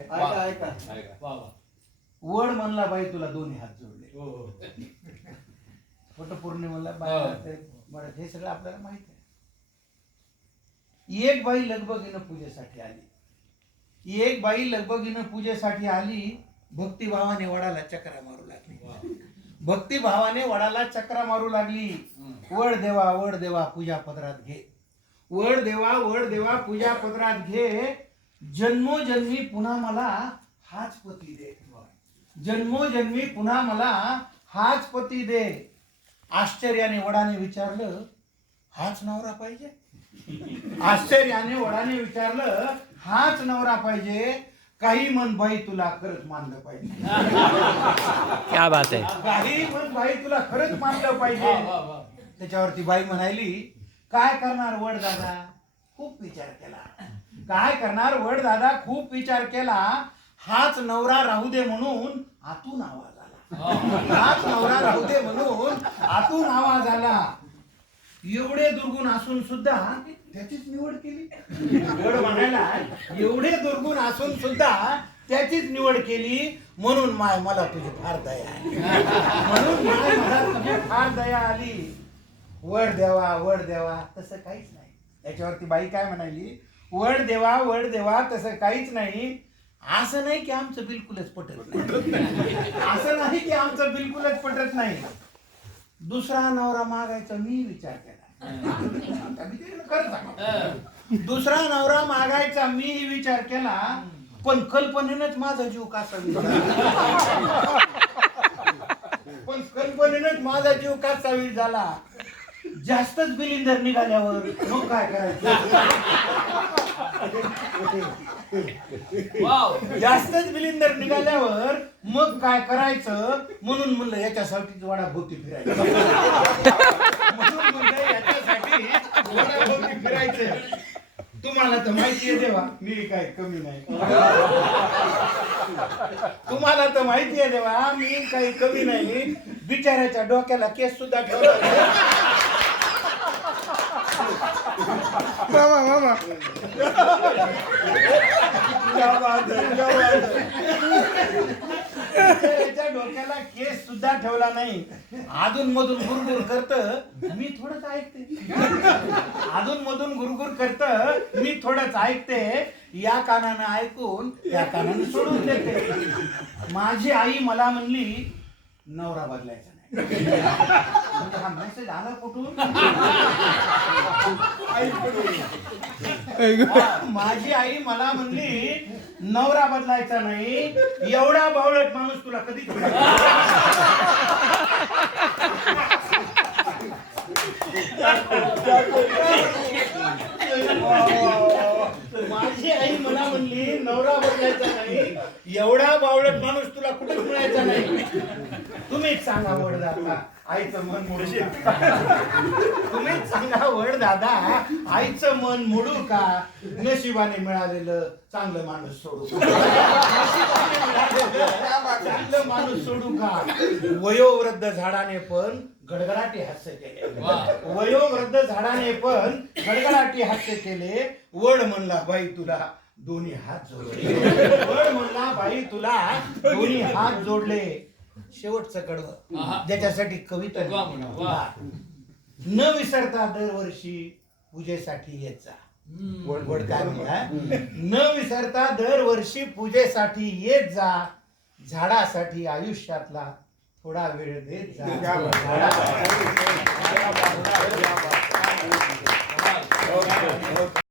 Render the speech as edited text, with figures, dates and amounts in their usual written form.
ऐका ऐका वड म्हणला बाई तुला दोन्ही हात जोडले. वटपौर्णिमेला बाई हे सगळं आपल्याला माहित आहे. एक बाई लगबगीनं पूजेसाठी आली. एक बाई लगबगीनं पूजेसाठी आली. भक्तिभावाने वडाला चक्रा मारू लागली. भक्तिभावाने वडाला चक्रा मारू लागली. वड देवा पूजा पदरात घे. वड देवा पूजा पदरात घे. जन्मोजन्मी पुन्हा मला हाच पती दे. जन्मोजन्मी पुन्हा मला हाच पती दे. आश्चर्याने वडाने विचारलं, हाच नवरा पाहिजे? आश्चर्याने वडाने विचारलं, हाच नवरा पाहिजे? काही मन बाई तुला खरंच मानलं पाहिजे. क्या बात आहे. काही मन बाई तुला खरंच मानलं पाहिजे. त्याच्यावरती बाई म्हणाली, काय करणार वड दादा? खूप विचार केला. काय करणार वड दादा? खूप विचार केला. हाच नवरा राहू दे म्हणून आतून आवाज आला. हाच नवरा राहू दे म्हणून आतून आवाज आला. एवढे दुर्गुण असून सुद्धा त्याचीच निवड केली. वड म्हणायला, एवढे दुर्गुण असून सुद्धा त्याचीच निवड केली. म्हणून माय मला तुझी फार दया आली. म्हणून माय मला तुझी फार दया आली. वड देवा तसं काहीच नाही. याच्यावरती बाई काय म्हणाली, वड देवा तसं काहीच नाही. असं नाही की आमचं बिलकुलच पटत नाही. असं नाही की आमचं बिलकुलच पटत नाही. दुसरा नवरा मागायचा मी विचार केला. दुसरा नवरा मागायचा मी विचार केला. पण कल्पनेनंच माझा जीव कासा पण कल्पनेनंच माझा जीव कासावीस झाला. जास्तच बिलिंदर निघाल्यावर मग काय करायचं? जास्तच बिलिंदर निघाल्यावर मग काय करायचं? म्हणून म्हणलं याच्यासाठी वडाभोवती फिरायचं. म्हणून म्हणलं याच्यासाठी वडाभोवती फिरायचं. तुम्हाला तर माहितीये देवा मी काय कमी नाही. तुम्हाला तर माहितीये देवा मी काही कमी नाही. बिचाऱ्याच्या डोक्याला केस सुद्धा ठेवला. मामा डोक्याला केस सुद्धा ठेवला नाही. अधून मधून गुरगुर करत मी थोडंच ऐकते. अधून मधून गुरगुर करत मी थोडंच ऐकते. या कानानं ऐकून या कानानं सोडून देते. माझी आई मला म्हणली, नवरा बदलायचा नाही. हा मेसेज आला कुठून? माझी आई मला म्हणली, नवरा बदलायचा नाही. एवढा बावळट माणूस तुला कधीच माझी आई मला म्हणली, नवरा बदलायचा नाही. एवढा बावळट माणूस तुला कुठेच मिळायचा नाही. तुम्हीच सांगा वड दादा आईचं मन मोडू का? तुम्हीच सांगा वड दादा आईचं मन मोडू का? नशिबाने मिळालेलं चांगलं माणूस सोडू चांगलं माणूस सोडू का? वयोवृद्ध झाडाने पण गडगडाटी हास्य केले. वयोवृद्ध झाडाने पण गडगडाटी हास्य केले. वड म्हणला बाई तुला दोन्ही हात जोडले. वड म्हणला बाई तुला दोन्ही हात जोडले. शेवटचं कडवं ज्याच्यासाठी कविता न विसरता दरवर्षी पूजेसाठी येत जा. वड काय म्हणा, न विसरता दरवर्षी पूजेसाठी येत जा. झाडासाठी आयुष्यातला थोडा वेळ देत जा.